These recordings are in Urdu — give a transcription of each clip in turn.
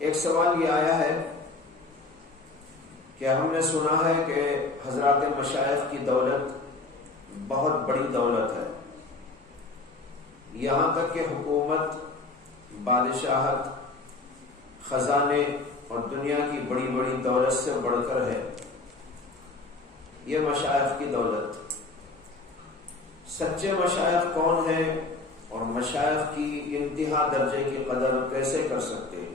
ایک سوال یہ آیا ہے کہ ہم نے سنا ہے کہ حضرات مشائخ کی دولت بہت بڑی دولت ہے، یہاں تک کہ حکومت، بادشاہت، خزانے اور دنیا کی بڑی بڑی دولت سے بڑھ کر ہے یہ مشائخ کی دولت۔ سچے مشائخ کون ہیں اور مشائخ کی انتہا درجے کی قدر کیسے کر سکتے ہیں؟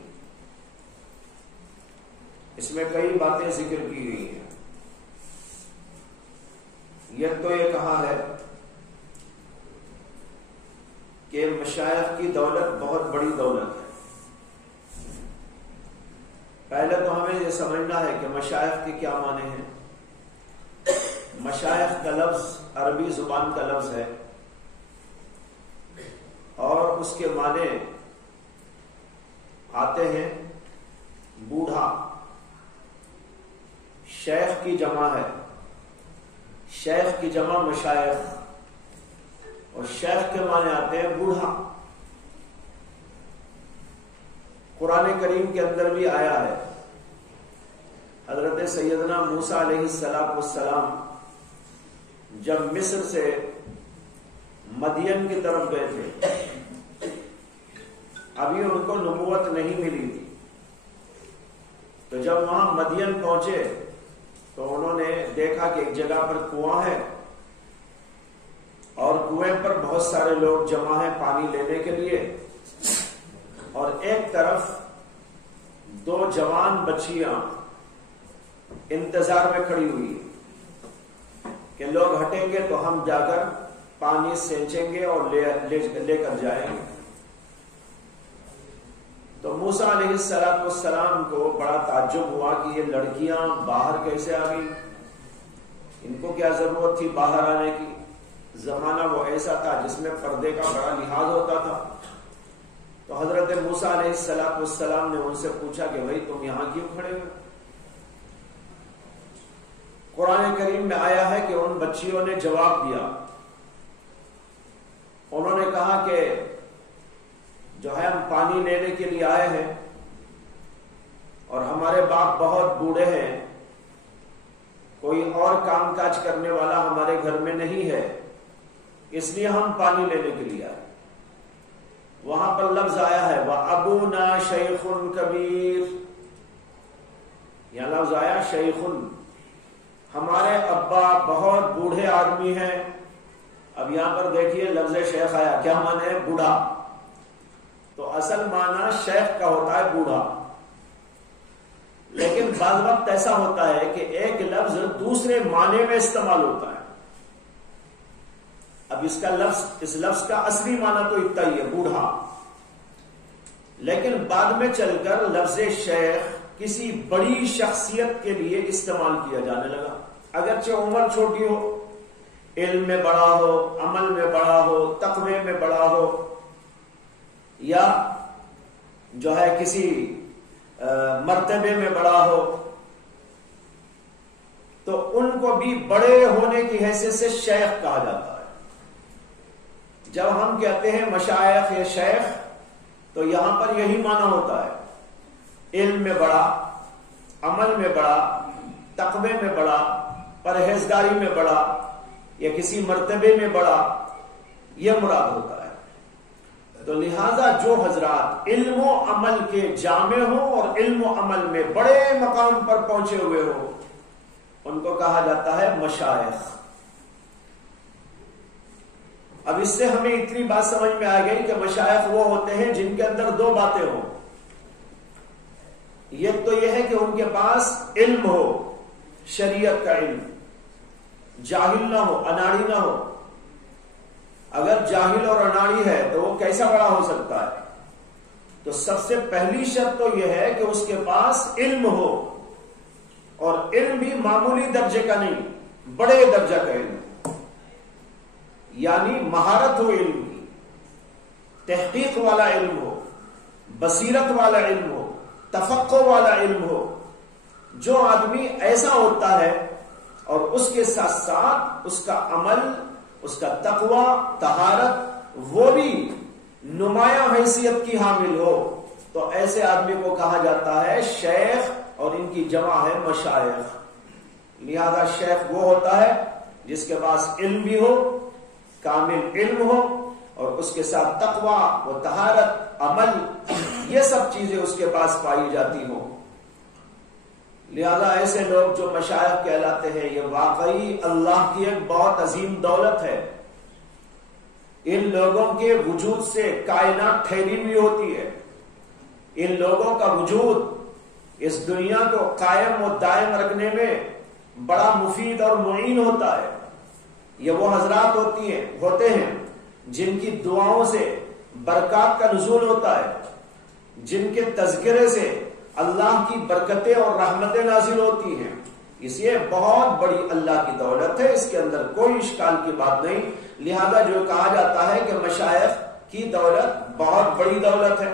اس میں کئی باتیں ذکر کی گئی ہیں۔ یہ تو یہ کہا ہے کہ مشائخ کی دولت بہت بڑی دولت ہے۔ پہلے تو ہمیں یہ سمجھنا ہے کہ مشائخ کے کیا معنی ہیں۔ مشائخ کا لفظ عربی زبان کا لفظ ہے اور اس کے معنی آتے ہیں بوڑھا، شیخ کی جمع ہے، شیخ کی جمع مشائخ، اور شیخ کے معنی آتے ہیں بوڑھا۔ قرآن کریم کے اندر بھی آیا ہے، حضرت سیدنا موسیٰ علیہ السلام جب مصر سے مدین کی طرف گئے تھے، ابھی ان کو نبوت نہیں ملی تھی، تو جب وہاں مدین پہنچے تو انہوں نے دیکھا کہ ایک جگہ پر کنواں ہے اور کنویں پر بہت سارے لوگ جمع ہیں پانی لینے کے لیے، اور ایک طرف دو جوان بچیاں انتظار میں کھڑی ہوئی کہ لوگ ہٹیں گے تو ہم جا کر پانی سینچیں گے اور لے کر جائیں گے۔ تو موسیٰ علیہ السلام کو بڑا تعجب ہوا کہ یہ لڑکیاں باہر کیسے آ گئی، ان کو کیا ضرورت تھی باہر آنے کی۔ زمانہ وہ ایسا تھا جس میں پردے کا بڑا لحاظ ہوتا تھا۔ تو حضرت موسیٰ علیہ السلام نے ان سے پوچھا کہ بھائی تم یہاں کیوں کھڑے ہو؟ قرآن کریم میں آیا ہے کہ ان بچیوں نے جواب دیا، انہوں نے کہا کہ جو ہے ہم پانی لینے کے لیے آئے ہیں اور ہمارے باپ بہت بوڑھے ہیں، کوئی اور کام کاج کرنے والا ہمارے گھر میں نہیں ہے، اس لیے ہم پانی لینے کے لیے آئے۔ وہاں پر لفظ آیا ہے وَأَبُونَا شَيْخٌ کبیر، یہاں لفظ آیا شیخن، ہمارے ابا بہت بوڑھے آدمی ہیں۔ اب یہاں پر دیکھیے لفظ شیخ آیا، کیا معنی ہے؟ بوڑھا۔ تو اصل معنی شیخ کا ہوتا ہے بوڑھا، لیکن بعض وقت ایسا ہوتا ہے کہ ایک لفظ دوسرے معنی میں استعمال ہوتا ہے۔ اب اس لفظ کا اصلی معنی تو اتنا ہی ہے، بوڑھا، لیکن بعد میں چل کر لفظ شیخ کسی بڑی شخصیت کے لیے استعمال کیا جانے لگا، اگرچہ عمر چھوٹی ہو، علم میں بڑا ہو، عمل میں بڑا ہو، تقوی میں بڑا ہو، یا جو ہے کسی مرتبے میں بڑا ہو، تو ان کو بھی بڑے ہونے کی حیثیت سے شیخ کہا جاتا ہے۔ جب ہم کہتے ہیں مشائخ یا شیخ تو یہاں پر یہی معنی ہوتا ہے، علم میں بڑا، عمل میں بڑا، تقوی میں بڑا، پرہیزگاری میں بڑا، یا کسی مرتبے میں بڑا، یہ مراد ہوتا ہے۔ تو لہذا جو حضرات علم و عمل کے جامع ہوں اور علم و عمل میں بڑے مقام پر پہنچے ہوئے ہوں، ان کو کہا جاتا ہے مشائخ۔ اب اس سے ہمیں اتنی بات سمجھ میں آ گئی کہ مشائخ وہ ہوتے ہیں جن کے اندر دو باتیں ہوں، ایک تو یہ ہے کہ ان کے پاس علم ہو، شریعت کا علم، جاہل نہ ہو، اناڑی نہ ہو۔ اگر جاہل اور اناڑی ہے تو وہ کیسا بڑا ہو سکتا ہے؟ تو سب سے پہلی شرط تو یہ ہے کہ اس کے پاس علم ہو، اور علم بھی معمولی درجے کا نہیں، بڑے درجہ کا علم، یعنی مہارت ہو علم کی، تحقیق والا علم ہو، بصیرت والا علم ہو، تفقہ والا علم ہو۔ جو آدمی ایسا ہوتا ہے اور اس کے ساتھ ساتھ اس کا عمل، اس کا تقوی، طہارت وہ بھی نمایاں حیثیت کی حامل ہو، تو ایسے آدمی کو کہا جاتا ہے شیخ، اور ان کی جمع ہے مشائخ۔ لہذا شیخ وہ ہوتا ہے جس کے پاس علم بھی ہو، کامل علم ہو، اور اس کے ساتھ تقوی و طہارت، عمل، یہ سب چیزیں اس کے پاس پائی جاتی ہوں۔ لہذا ایسے لوگ جو مشائخ کہلاتے ہیں، یہ واقعی اللہ کی ایک بہت عظیم دولت ہے۔ ان لوگوں کے وجود سے کائنات ٹھہری ہوئی ہوتی ہے۔ ان لوگوں کا وجود اس دنیا کو قائم و دائم رکھنے میں بڑا مفید اور معین ہوتا ہے۔ یہ وہ حضرات ہوتے ہیں جن کی دعاؤں سے برکات کا نزول ہوتا ہے، جن کے تذکرے سے اللہ کی برکتیں اور رحمتیں نازل ہوتی ہیں۔ اس یہ بہت بڑی اللہ کی دولت ہے، اس کے اندر کوئی اشکال کی بات نہیں۔ لہذا جو کہا جاتا ہے کہ مشائخ کی دولت بہت بڑی دولت ہے،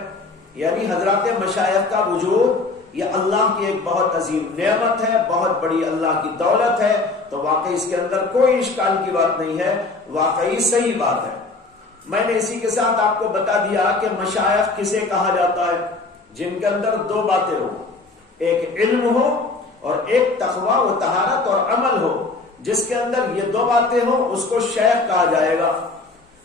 یعنی حضرات مشائخ کا وجود یہ اللہ کی ایک بہت عظیم نعمت ہے، بہت بڑی اللہ کی دولت ہے، تو واقعی اس کے اندر کوئی اشکال کی بات نہیں ہے، واقعی صحیح بات ہے۔ میں نے اسی کے ساتھ آپ کو بتا دیا کہ مشائخ کسے کہا جاتا ہے؟ جن کے اندر دو باتیں ہو، ایک علم ہو اور ایک تقوی و طہارت اور عمل ہو۔ جس کے اندر یہ دو باتیں ہوں اس کو شیخ کہا جائے گا۔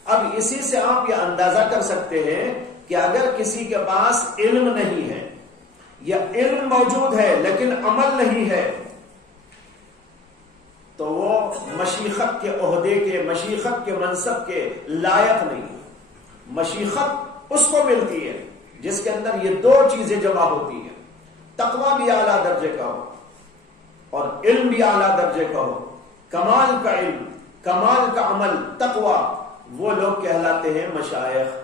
اب اسی سے آپ یہ اندازہ کر سکتے ہیں کہ اگر کسی کے پاس علم نہیں ہے یا علم موجود ہے لیکن عمل نہیں ہے تو وہ مشیخت کے عہدے کے، مشیخت کے منصب کے لائق نہیں۔ مشیخت اس کو ملتی ہے جس کے اندر یہ دو چیزیں جمع ہوتی ہیں، تقوی بھی اعلیٰ درجے کا ہو اور علم بھی اعلیٰ درجے کا ہو، کمال کا علم، کمال کا عمل، تقوی، وہ لوگ کہلاتے ہیں مشائخ۔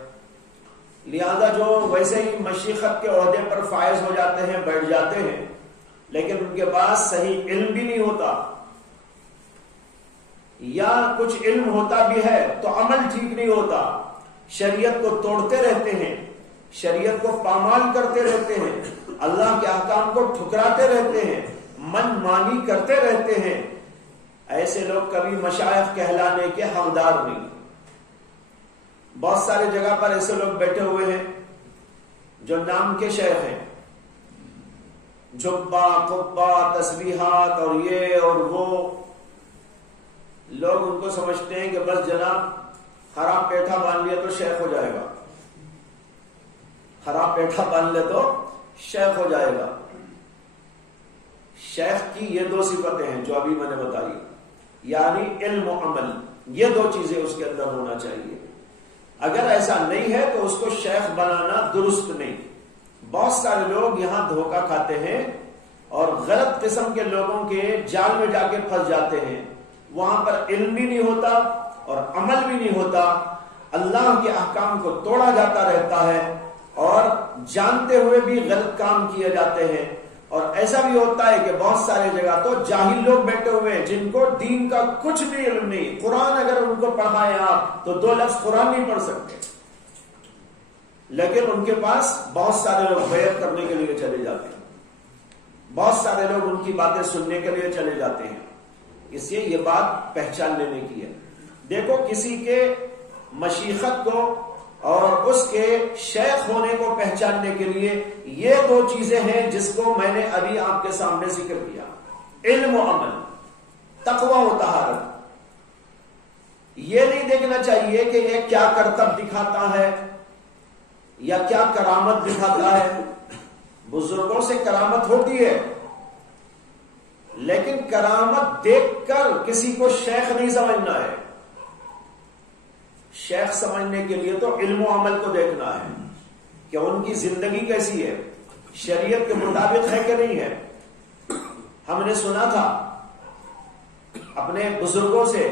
لہذا جو ویسے ہی مشیخت کے عہدے پر فائز ہو جاتے ہیں، بیٹھ جاتے ہیں، لیکن ان کے پاس صحیح علم بھی نہیں ہوتا، یا کچھ علم ہوتا بھی ہے تو عمل ٹھیک نہیں ہوتا، شریعت کو توڑتے رہتے ہیں، شریعت کو پامال کرتے رہتے ہیں، اللہ کے احکام کو ٹھکراتے رہتے ہیں، من مانی کرتے رہتے ہیں، ایسے لوگ کبھی مشائخ کہلانے کے حقدار نہیں۔ بہت سارے جگہ پر ایسے لوگ بیٹھے ہوئے ہیں جو نام کے شیخ ہیں، جھبا قبا تسبیحات اور یہ اور وہ، لوگ ان کو سمجھتے ہیں کہ بس جناب خراب پیٹھا باندھ لیا تو شیخ ہو جائے گا، خراب پیٹھا باندھ لے تو شیخ ہو جائے گا۔ شیخ کی یہ دو صفتیں ہیں جو ابھی میں نے بتائی، یعنی علم و عمل، یہ دو چیزیں اس کے اندر ہونا چاہیے۔ اگر ایسا نہیں ہے تو اس کو شیخ بنانا درست نہیں۔ بہت سارے لوگ یہاں دھوکہ کھاتے ہیں اور غلط قسم کے لوگوں کے جال میں جا کے پھنس جاتے ہیں۔ وہاں پر علم بھی نہیں ہوتا اور عمل بھی نہیں ہوتا، اللہ کے احکام کو توڑا جاتا رہتا ہے اور جانتے ہوئے بھی غلط کام کیے جاتے ہیں۔ اور ایسا بھی ہوتا ہے کہ بہت سارے جگہ تو جاہل لوگ بیٹھے ہوئے ہیں جن کو دین کا کچھ بھی علم نہیں، قرآن اگر ان کو پڑھائیں آپ تو 2 لفظ قرآن نہیں پڑھ سکتے، لیکن ان کے پاس بہت سارے لوگ بیعت کرنے کے لیے چلے جاتے ہیں، بہت سارے لوگ ان کی باتیں سننے کے لیے چلے جاتے ہیں۔ اس لیے یہ بات پہچان لینے کی ہے۔ دیکھو کسی کے مشیخت کو اور اس کے شیخ ہونے کو پہچاننے کے لیے یہ 2 چیزیں ہیں جس کو میں نے ابھی آپ کے سامنے ذکر کیا، علم و عمل، تقوی و طہارت۔ یہ نہیں دیکھنا چاہیے کہ یہ کیا کرتب دکھاتا ہے یا کیا کرامت دکھاتا ہے۔ بزرگوں سے کرامت ہوتی ہے، لیکن کرامت دیکھ کر کسی کو شیخ نہیں سمجھنا ہے۔ شیخ سمجھنے کے لیے تو علم و عمل کو دیکھنا ہے کہ ان کی زندگی کیسی ہے، شریعت کے مطابق ہے کہ نہیں ہے۔ ہم نے سنا تھا اپنے بزرگوں سے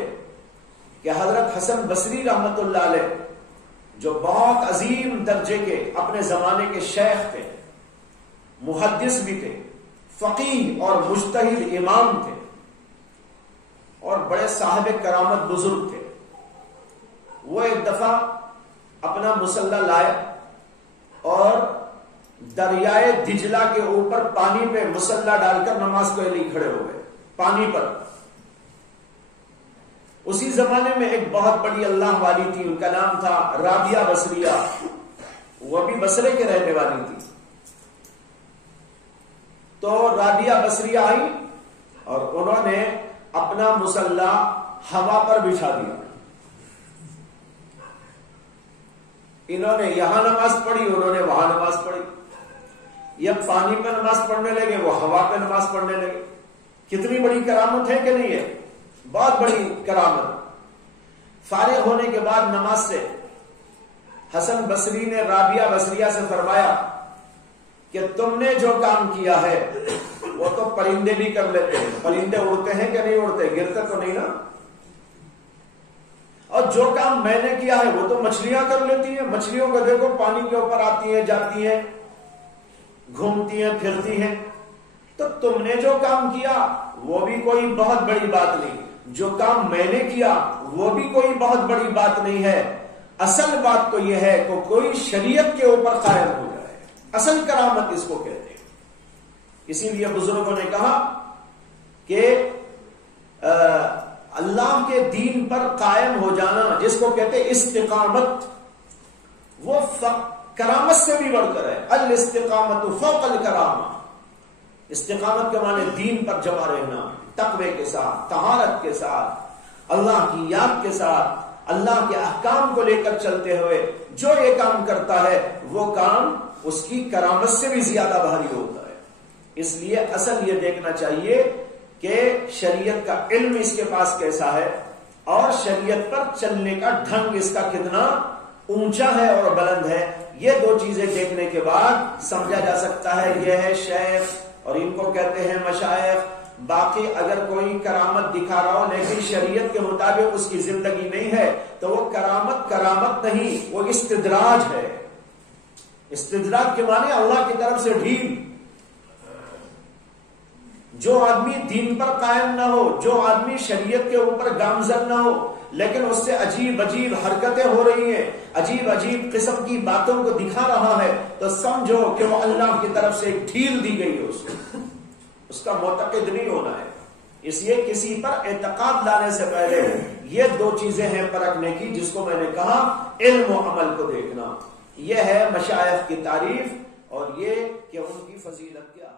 کہ حضرت حسن بصری رحمت اللہ علیہ، جو بہت عظیم درجے کے اپنے زمانے کے شیخ تھے، محدث بھی تھے، فقیہ اور مجتہد امام تھے اور بڑے صاحب کرامت بزرگ تھے، وہ ایک دفعہ اپنا مصلی لائے اور دریائے دجلہ کے اوپر پانی پہ مصلی ڈال کر نماز کے لیے کھڑے ہو گئے، پانی پر۔ اسی زمانے میں ایک بہت بڑی اللہ والی تھی، ان کا نام تھا رابعہ بصریہ، وہ بھی بصرے کے رہنے والی تھی۔ تو رابعہ بصریہ آئی اور انہوں نے اپنا مصلی ہوا پر بچھا دیا. انہوں نے یہاں نماز پڑھی، انہوں نے وہاں نماز پڑھی. یہ پانی پہ نماز پڑھنے لگے، وہ ہوا پہ نماز پڑھنے لگے. کتنی بڑی کرامت ہے کہ نہیں ہے؟ بہت بڑی کرامت. فارغ ہونے کے بعد نماز سے حسن بصری نے رابعہ بصریہ سے فرمایا کہ تم نے جو کام کیا ہے وہ تو پرندے بھی کر لیتے ہیں. پرندے اڑتے ہیں کہ نہیں اڑتے؟ گرتے تو نہیں نا. اور جو کام میں نے کیا ہے وہ تو مچھلیاں کر لیتی ہیں. مچھلیوں کو دیکھو، پانی کے اوپر آتی ہیں، جاتی ہیں، گھومتی ہیں، پھرتی ہیں. تو تم نے جو کام کیا وہ بھی کوئی بہت بڑی بات نہیں، جو کام میں نے کیا وہ بھی کوئی بہت بڑی بات نہیں ہے. اصل بات تو یہ ہے کہ کوئی شریعت کے اوپر قائم ہو جائے. اصل کرامت اس کو کہتے ہیں. اسی لیے بزرگوں نے کہا کہ اللہ کے دین پر قائم ہو جانا، جس کو کہتے ہیں استقامت، وہ کرامت سے بھی بڑھ کر ہے. الاستقامت فوق الکرامہ. استقامت کے معنی دین پر جمع رہنا، تقوی کے ساتھ، طہارت کے ساتھ، اللہ کی یاد کے ساتھ، اللہ کے احکام کو لے کر چلتے ہوئے جو یہ کام کرتا ہے وہ کام اس کی کرامت سے بھی زیادہ بھاری ہوتا ہے. اس لیے اصل یہ دیکھنا چاہیے کہ شریعت کا علم اس کے پاس کیسا ہے اور شریعت پر چلنے کا ڈھنگ اس کا کتنا اونچا ہے اور بلند ہے. یہ دو چیزیں دیکھنے کے بعد سمجھا جا سکتا ہے یہ ہے شیخ، اور ان کو کہتے ہیں مشائخ. باقی اگر کوئی کرامت دکھا رہا ہو لیکن شریعت کے مطابق اس کی زندگی نہیں ہے تو وہ کرامت نہیں، وہ استدراج ہے. استدراج کے معنی اللہ کی طرف سے ڈھیل. جو آدمی دین پر قائم نہ ہو، جو آدمی شریعت کے اوپر گامزن نہ ہو لیکن اس سے عجیب عجیب حرکتیں ہو رہی ہیں، عجیب عجیب قسم کی باتوں کو دکھا رہا ہے، تو سمجھو کہ وہ اللہ کی طرف سے ایک ڈھیل دی گئی ہے. اس کا معتقد نہیں ہونا ہے. اس لیے کسی پر اعتقاد لانے سے پہلے یہ دو چیزیں ہیں پرکھنے کی، جس کو میں نے کہا علم و عمل کو دیکھنا. یہ ہے مشائخ کی تعریف اور یہ کہ ان کی فضیلت کیا ہے.